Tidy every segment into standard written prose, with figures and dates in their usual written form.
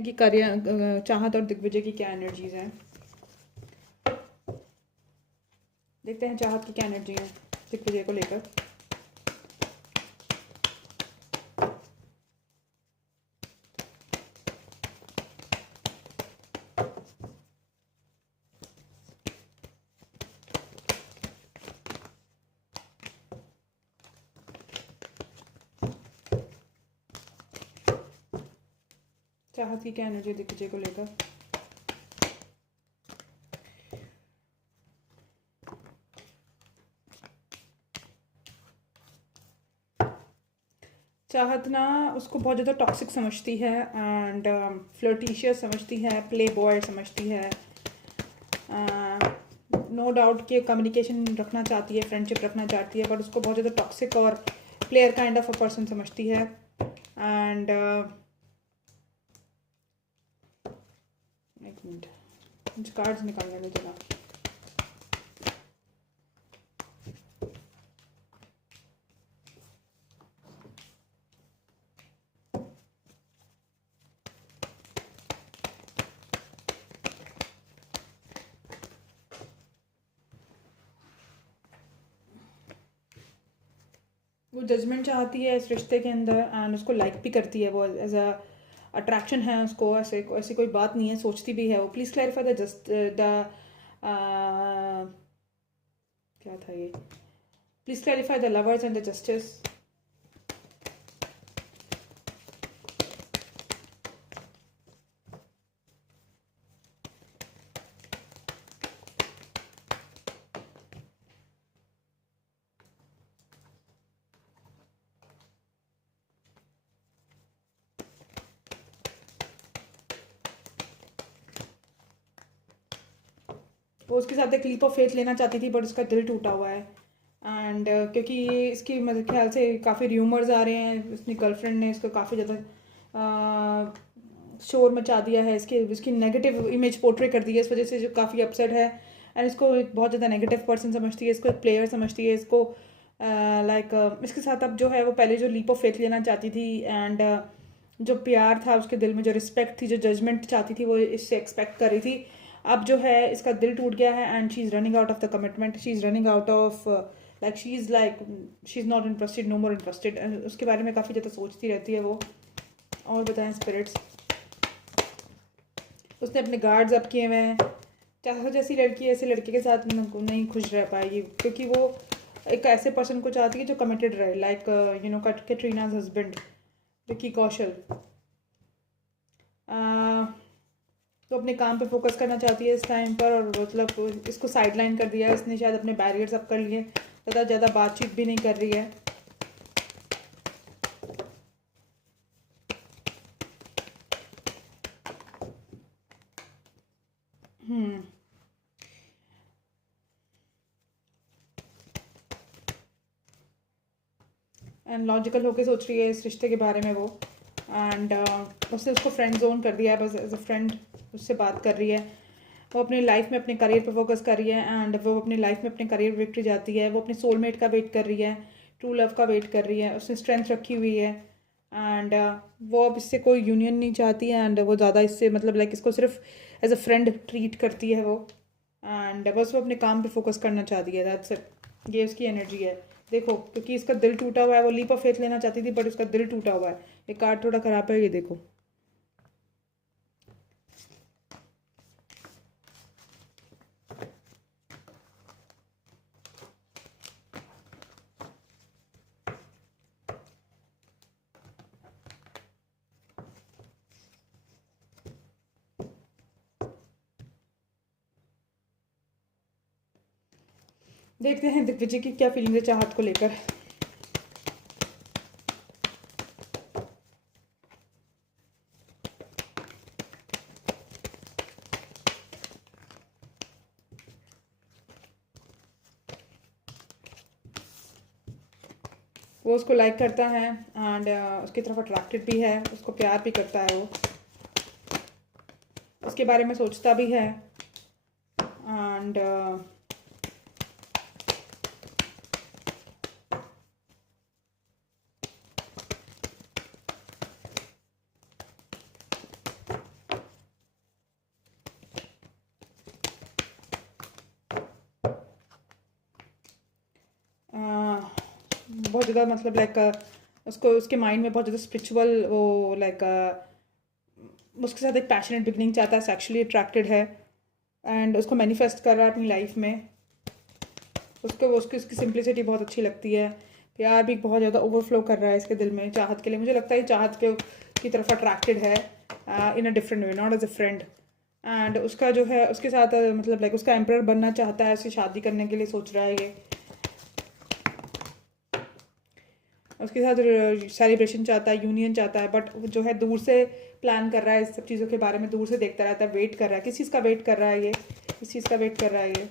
हैं कि चाहत और दिग्विजय की क्या एनर्जीज हैं। देखते हैं चाहत की क्या एनर्जी है दिग्विजय को लेकर। चाहत की क्या एनर्जी दिग्विजय को लेकर। चाहत ना उसको बहुत ज़्यादा टॉक्सिक समझती है एंड फ्लर्टिशियस समझती है, प्ले बॉय समझती है। नो डाउट कि कम्युनिकेशन रखना चाहती है, फ्रेंडशिप रखना चाहती है, बट उसको बहुत ज़्यादा टॉक्सिक और player kind of a person समझती है। एंड एक मिनट, मुझे कार्ड्स निकालने में जरा। वो जजमेंट चाहती है इस रिश्ते के अंदर एंड उसको लाइक भी करती है, वो एज अ अट्रैक्शन है उसको। ऐसी कोई बात नहीं है, सोचती भी है वो। Please clarify the just the क्या था ये, please clarify the lovers and the justice. वो उसके साथ एक लीप ऑफ फेथ लेना चाहती थी बट उसका दिल टूटा हुआ है। एंड क्योंकि ये इसकी मेरे ख्याल से काफ़ी र्यूमर्स आ रहे हैं, उसकी गर्लफ्रेंड ने इसको काफ़ी ज़्यादा शोर मचा दिया है, इसकी नेगेटिव इमेज पोर्ट्रे कर दी है, इस वजह से जो काफ़ी अपसेट है। एंड इसको एक बहुत ज़्यादा नेगेटिव पर्सन समझती है, इसको एक प्लेयर समझती है, इसको इसके साथ अब जो है वो पहले जो लीप ऑफ फेथ लेना चाहती थी एंड जो प्यार था उसके दिल में, जो रिस्पेक्ट थी, जो जजमेंट चाहती थी, वो इससे एक्सपेक्ट कर रही थी। अब जो है इसका दिल टूट गया है and she is running out of the commitment, she is running out of she is not interested, no more interested. उसके बारे में काफ़ी ज़्यादा सोचती रहती है वो। और बताएं स्पिरिट्स। उसने अपने गार्ड्स अप किए हुए हैं। चाहे जैसी लड़की ऐसे लड़के के साथ नहीं खुश रह पाएगी, क्योंकि वो एक ऐसे पर्सन को चाहती है जो कमिटेड रहे, लाइक कैटरीनाज हस्बैंड विकी कौशल। तो अपने काम पे फोकस करना चाहती है इस टाइम पर, और मतलब इसको साइडलाइन कर दिया है इसने, शायद अपने बैरियर्स अप कर लिए, ज़्यादा बातचीत भी नहीं कर रही है। एंड लॉजिकल होके सोच रही है इस रिश्ते के बारे में वो। एंड उसने उसको फ्रेंड जोन कर दिया है, बस एज अ फ्रेंड उससे बात कर रही है। वो अपनी लाइफ में अपने करियर पे फोकस कर रही है एंड वो अपनी लाइफ में अपने करियर विक्ट्री जाती है। वो अपने सोलमेट का वेट कर रही है, ट्रू लव का वेट कर रही है, उसने स्ट्रेंथ रखी हुई है। एंड वो अब इससे कोई यूनियन नहीं चाहती है एंड वो ज़्यादा इससे मतलब लाइक इसको सिर्फ एज अ फ्रेंड ट्रीट करती है वो। एंड बस वो अपने काम पे फोकस करना चाहती है, दैट्स इट। ये उसकी एनर्जी है। देखो, क्योंकि इसका दिल टूटा हुआ है, वो लीप ऑफ फेथ लेना चाहती थी बट उसका दिल टूटा हुआ है। ये कार्ड थोड़ा खराब है, ये देखो। देखते हैं दिग्विजय की क्या फीलिंग है चाहत को लेकर। वो उसको लाइक करता है एंड उसकी तरफ अट्रैक्टेड भी है, उसको प्यार भी करता है, वो उसके बारे में सोचता भी है। एंड बहुत ज़्यादा मतलब उसको उसके माइंड में बहुत ज़्यादा स्पिरिचुअल वो उसके साथ एक पैशनेट बिगनिंग चाहता है, सेक्सुअली अट्रैक्टेड है एंड उसको मैनिफेस्ट कर रहा है अपनी लाइफ में। उसको उसकी सिंप्लिसिटी बहुत अच्छी लगती है, प्यार भी बहुत ज़्यादा ओवरफ्लो कर रहा है इसके दिल में चाहत के लिए। मुझे लगता है चाहत की तरफ अट्रैक्टेड है in a different way, not as a friend. And उसका जो है उसके साथ मतलब उसका एम्परर बनना चाहता है, उसकी शादी करने के लिए सोच रहा है ये, उसके साथ सेलिब्रेशन चाहता है, यूनियन चाहता है, बट जो है दूर से प्लान कर रहा है, इस सब चीज़ों के बारे में दूर से देखता रहता है, वेट कर रहा है। किस चीज़ का वेट कर रहा है ये, किस चीज़ का वेट कर रहा है ये।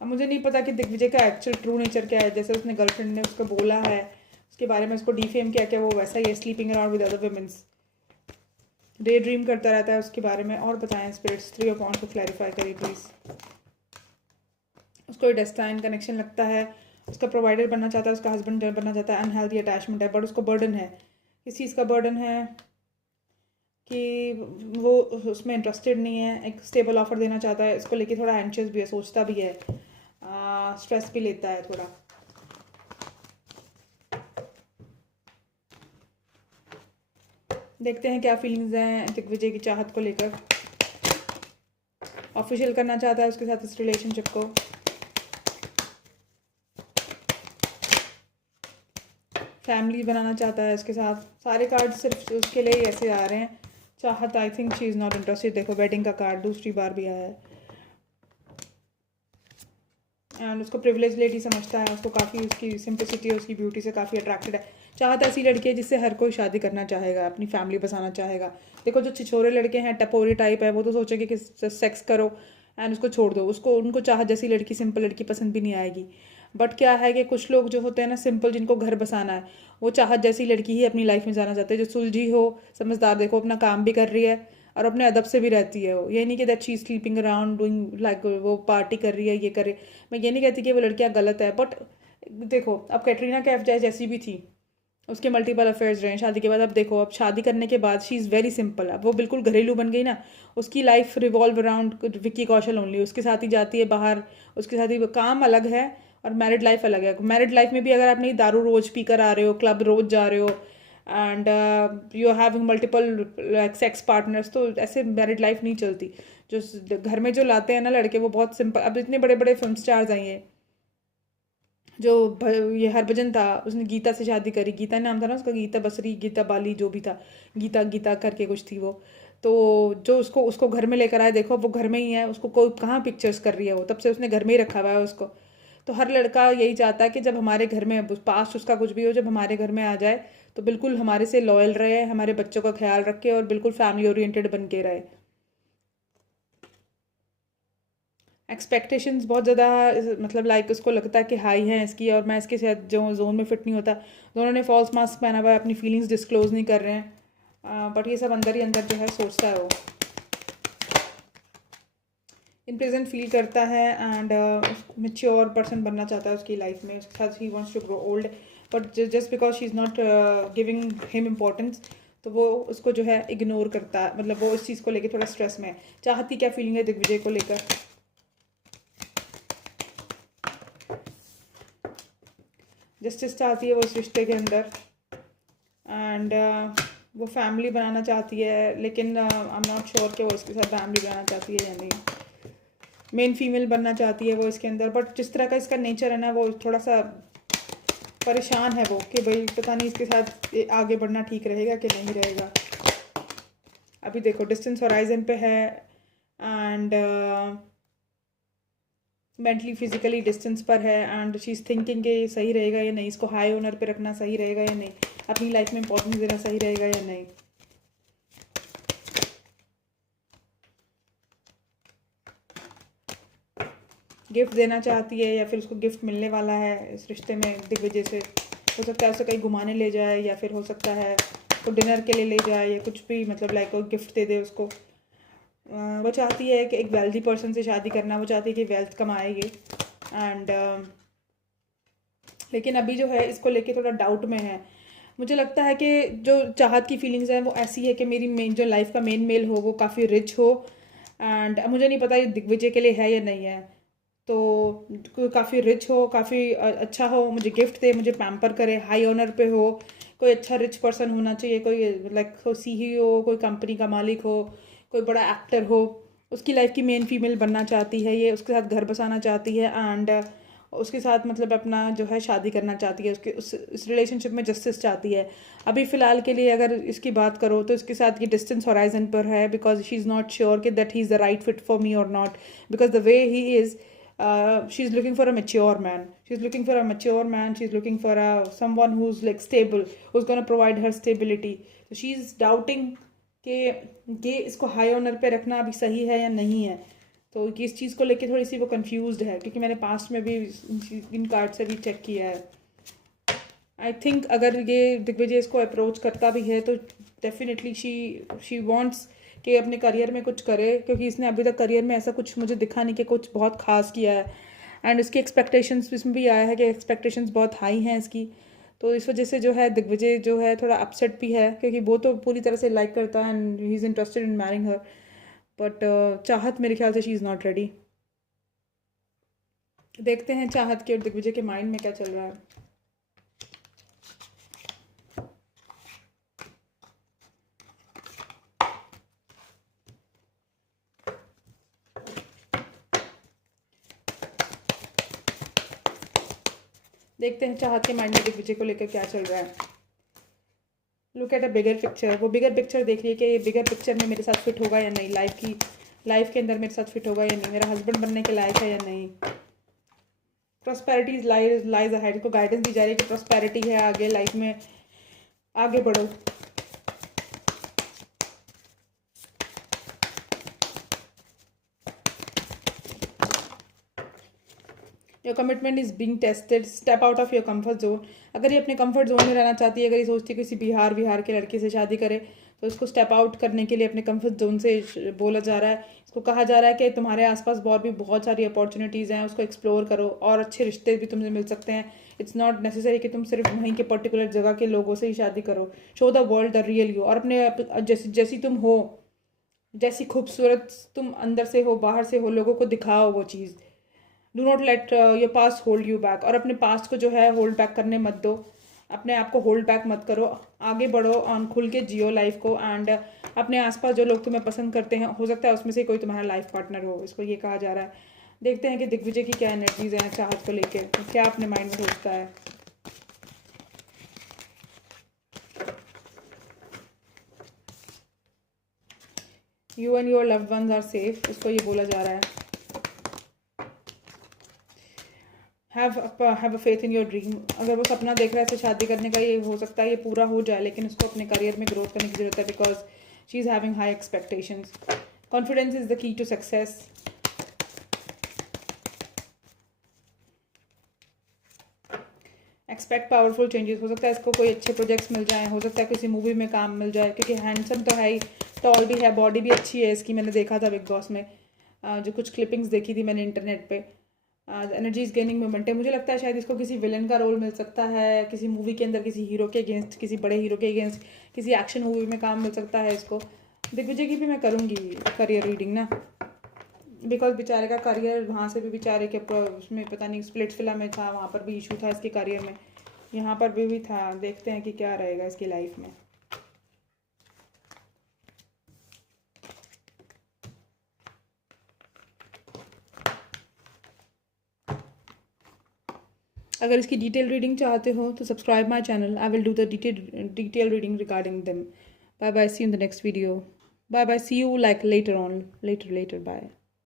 अब मुझे नहीं पता कि दिग्विजय का एक्चुअल ट्रू नेचर क्या है। जैसे उसने गर्लफ्रेंड ने उसको बोला है, उसके बारे में उसको डिफेम किया, क्या वो वैसा ही है, sleeping around with other womens, day dream करता रहता है उसके बारे में। और बताएं स्पिरिट्स, 3 ऑफ वांड्स को क्लैरिफाई करिए प्लीज़। उसको डेस्टाइन कनेक्शन लगता है, उसका प्रोवाइडर बनना चाहता है, उसका हस्बैंड बनना चाहता है, अनहेल्दी अटैचमेंट है, बट उसको बर्डन है। किस चीज़ का बर्डन है कि वो उसमें इंटरेस्टेड नहीं है, एक स्टेबल ऑफर देना चाहता है, इसको लेके थोड़ा एंशियस भी है, सोचता भी है, स्ट्रेस भी लेता है थोड़ा। देखते हैं क्या फीलिंग्स हैं दिग्विजय की चाहत को लेकर। ऑफिशियल करना चाहता है उसके साथ इस रिलेशनशिप को, फैमिली बनाना चाहता है इसके साथ। सारे कार्ड सिर्फ उसके लिए ही ऐसे आ रहे हैं। चाहत I think she is not interested. देखो वेडिंग का कार्ड दूसरी बार भी आया है एंड उसको प्रिविलेज लेडी समझता है, उसको काफ़ी उसकी सिंपलिसिटी, उसकी ब्यूटी से काफ़ी अट्रैक्टेड है। चाहत ऐसी लड़की है जिससे हर कोई शादी करना चाहेगा, अपनी फैमिली बसाना चाहेगा। देखो जो छिछोरे लड़के हैं, टपोरी टाइप है, वो तो सोचेंगे कि सेक्स करो एंड उसको छोड़ दो, उनको चाहत जैसी लड़की, सिंपल लड़की पसंद भी नहीं आएगी। बट क्या है कि कुछ लोग जो होते हैं ना सिंपल, जिनको घर बसाना है, वो चाहत जैसी लड़की ही अपनी लाइफ में जाना चाहते हैं, जो सुलझी हो, समझदार, देखो अपना काम भी कर रही है और अपने अदब से भी रहती है। वो ये नहीं कि that she sleeping around doing like वो पार्टी कर रही है, ये करे। मैं ये नहीं कहती कि वो लड़कियां गलत है, बट देखो अब कैटरीना कैफ जैसी भी थी, उसके मल्टीपल अफेयर्स रहे शादी के बाद। अब देखो अब शादी करने के बाद शी इज़ वेरी सिंपल, अब वो बिल्कुल घरेलू बन गई ना। उसकी life revolve around Vicky Kaushal only, उसके साथ ही जाती है बाहर, उसके साथ ही काम अलग है और मैरिड लाइफ अलग है। मैरिड लाइफ में भी अगर आप नहीं दारू रोज पी कर आ रहे हो, क्लब रोज जा रहे हो and you are having multiple sex partners, तो ऐसे मैरिड लाइफ नहीं चलती। जो घर में जो लाते हैं ना लड़के, वो बहुत सिंपल। अब इतने बड़े बड़े फिल्म स्टार्स आई हैं, जो ये हरभजन था, उसने गीता से शादी करी, गीता नाम था ना उसका, गीता बसरी, गीता बाली, जो भी था, गीता गीता करके कुछ थी वो। तो जो उसको उसको घर में लेकर आए, देखो वो घर में ही है, उसको कोई कहाँ पिक्चर्स कर रही है, वो तब से उसने घर में ही रखा हुआ है उसको। तो हर लड़का यही चाहता है कि जब हमारे घर में, पास्ट उसका कुछ भी हो, जब हमारे घर में आ जाए तो बिल्कुल हमारे से लॉयल रहे, हमारे बच्चों का ख्याल रखे और बिल्कुल फैमिली ओरिएंटेड बन के रहे। एक्सपेक्टेशंस बहुत ज़्यादा, मतलब लाइक उसको लगता है कि हाई है इसकी और मैं इसके साथ जो जोन में फिट नहीं होता। दोनों ने फॉल्स मास्क पहना हुआ है, अपनी फीलिंग्स डिस्क्लोज नहीं कर रहे हैं, बट ये सब अंदर ही अंदर जो है सोचता है वो, इन प्रेजेंट फील करता है एंड मेच्योर पर्सन बनना चाहता है उसकी लाइफ में। उसके साथ ही wants to grow old, but just because she is not giving him importance, तो वो उसको जो है इग्नोर करता है, मतलब वो इस चीज़ को लेकर थोड़ा स्ट्रेस में है। चाहती क्या फीलिंग है दिग्विजय को लेकर? जस्टिस चाहती है वो इस रिश्ते के अंदर एंड वो फैमिली बनाना चाहती है, लेकिन आई एम नॉट श्योर कि वो इसके साथ फैमिली बनाना चाहती है या नहीं। मेन फीमेल बनना चाहती है वो इसके अंदर, बट जिस तरह का इसका नेचर है ना, वो थोड़ा सा परेशान है वो कि भाई पता नहीं इसके साथ आगे बढ़ना ठीक रहेगा कि नहीं रहेगा। अभी देखो डिस्टेंस हॉराइजन पे है एंड मेंटली फिजिकली डिस्टेंस पर है एंड शी इज़ थिंकिंग कि सही रहेगा या नहीं, इसको हाई ऑनर पे रखना सही रहेगा या नहीं, अपनी लाइफ में इंपॉर्टेंस देना सही रहेगा या नहीं। गिफ्ट देना चाहती है या फिर उसको गिफ्ट मिलने वाला है इस रिश्ते में दिग्विजय से। हो सकता है उसे कहीं घुमाने ले जाए या फिर हो सकता है तो डिनर के लिए ले जाए या कुछ भी, मतलब लाइक गिफ्ट दे दे उसको। वो चाहती है कि एक वेल्दी पर्सन से शादी करना, वो चाहती है कि वेल्थ कमाए ये एंड लेकिन अभी जो है इसको लेके थोड़ा डाउट में है। मुझे लगता है कि जो चाहत की फीलिंग्स हैं वो ऐसी है कि मेरी मेन जो लाइफ का मेन मेल हो वो काफ़ी रिच हो एंड मुझे नहीं पता ये दिग्विजय के लिए है या नहीं है। तो काफ़ी रिच हो, काफ़ी अच्छा हो, मुझे गिफ्ट दे, मुझे पैम्पर करे, हाई ऑनर पे हो, कोई अच्छा रिच पर्सन होना चाहिए, कोई लाइक CEO, कोई कंपनी का मालिक हो, कोई बड़ा एक्टर हो, उसकी लाइफ की मेन फीमेल बनना चाहती है ये, उसके साथ घर बसाना चाहती है एंड उसके साथ मतलब अपना जो है शादी करना चाहती है, उसके उस रिलेशनशिप में जस्टिस चाहती है। अभी फ़िलहाल के लिए अगर इसकी बात करो तो इसके साथ ये डिस्टेंस हॉराइजन पर है, because she is not sure कि that he is the right fit for me और not, because the way he is, she is looking for a mature man. She's looking for a mature man. She's looking for a someone who's like stable, who's going to provide her stability. So she's doubting कि ये इसको high honour पे रखना अभी सही है या नहीं है। तो इस चीज़ को लेके थोड़ी सी वो कंफ्यूज्ड है, क्योंकि मैंने पास्ट में भी इन कार्ड से भी चेक किया है। आई थिंक अगर ये दिग्विजय इसको अप्रोच करता भी है तो डेफिनेटली शी वांट्स कि अपने करियर में कुछ करे, क्योंकि इसने अभी तक करियर में ऐसा कुछ मुझे दिखा नहीं कि कुछ बहुत खास किया है। एंड इसकी एक्सपेक्टेशंस इसमें भी आया है कि एक्सपेक्टेशंस बहुत हाई हैं इसकी, तो इस वजह से जो है दिग्विजय जो है थोड़ा अपसेट भी है, क्योंकि वो तो पूरी तरह से लाइक करता है and he is interested in marrying her, but चाहत मेरे ख्याल से शी इज़ नॉट रेडी। देखते हैं चाहत के और दिग्विजय के माइंड में क्या चल रहा है। देखते हैं चाहत के माइंड में दिग्विजय को लेकर क्या चल रहा है। Look at a bigger picture, वो बिगर पिक्चर देख रही है कि ये बिगर पिक्चर में मेरे साथ फिट होगा या नहीं, लाइफ के अंदर मेरे साथ फिट होगा या नहीं, मेरा हस्बैंड बनने के लायक है या नहीं। प्रॉस्पेरिटी लाइज अहेड, को गाइडेंस दी जा रही है कि प्रॉस्पेरिटी है आगे लाइफ में, आगे बढ़ो। Your commitment is being tested, step out of your comfort zone. अगर ये अपने कंफर्ट जोन में रहना चाहती है, अगर ये सोचती है किसी बिहार के लड़के से शादी करे, तो इसको स्टेप आउट करने के लिए अपने कंफर्ट जोन से बोला जा रहा है। इसको कहा जा रहा है कि तुम्हारे आसपास और भी बहुत सारी अपॉर्चुनिटीज़ हैं, उसको एक्सप्लोर करो और अच्छे रिश्ते भी तुमसे मिल सकते हैं। इट्स नॉट नेसेसरी कि तुम सिर्फ वहीं के पर्टिकुलर जगह के लोगों से ही शादी करो। Show the world the real you, और अपने जैसी तुम हो, जैसी खूबसूरत तुम अंदर से हो बाहर से हो, लोगों को दिखाओ वो चीज़। Do not let your past hold you back, और अपने पास्ट को जो है होल्ड बैक करने मत दो, अपने आप को होल्ड बैक मत करो, आगे बढ़ो और खुल के जियो लाइफ को। एंड अपने आसपास जो लोग तुम्हें पसंद करते हैं, हो सकता है उसमें से कोई तुम्हारा लाइफ पार्टनर हो, इसको ये कहा जा रहा है। देखते हैं कि दिग्विजय की क्या एनर्जीज हैं चाहत को लेकर, क्या अपने माइंड में सोचता है। You and your loved ones are safe, उसको ये बोला जा रहा है। Have a faith in your dream, अगर वो सपना देख रहा है इसे शादी करने का, ये हो सकता है ये पूरा हो जाए, लेकिन उसको अपने करियर में ग्रोथ करने की जरूरत है, because she is having high expectations. Confidence is the key to success. Expect powerful changes, हो सकता है इसको कोई अच्छे प्रोजेक्ट्स मिल जाए, हो सकता है किसी मूवी में काम मिल जाए, क्योंकि हैंडसम तो है ही, टॉल भी है, बॉडी भी अच्छी है इसकी, मैंने देखा था बिग बॉस में, जो कुछ क्लिपिंग्स देखी थी मैंने इंटरनेट पे। एनर्जी इज गेनिंग मोमेंट है, मुझे लगता है शायद इसको किसी विलन का रोल मिल सकता है, किसी मूवी के अंदर किसी हीरो के अगेंस्ट, किसी बड़े हीरो के अगेंस्ट, किसी एक्शन मूवी में काम मिल सकता है इसको। दिग्विजय की भी मैं करूँगी करियर रीडिंग ना, बिकॉज बेचारे का करियर वहाँ से भी बेचारे के उसमें पता नहीं स्प्लिट फिल्म में था, वहाँ पर भी इशू था इसके करियर में, यहाँ पर भी था। देखते हैं कि क्या रहेगा इसकी लाइफ में। अगर इसकी डिटेल रीडिंग चाहते हो तो subscribe my channel, I will do the detail reading regarding them. Bye bye, see you in the next video. Bye bye, see you like later on, later, bye.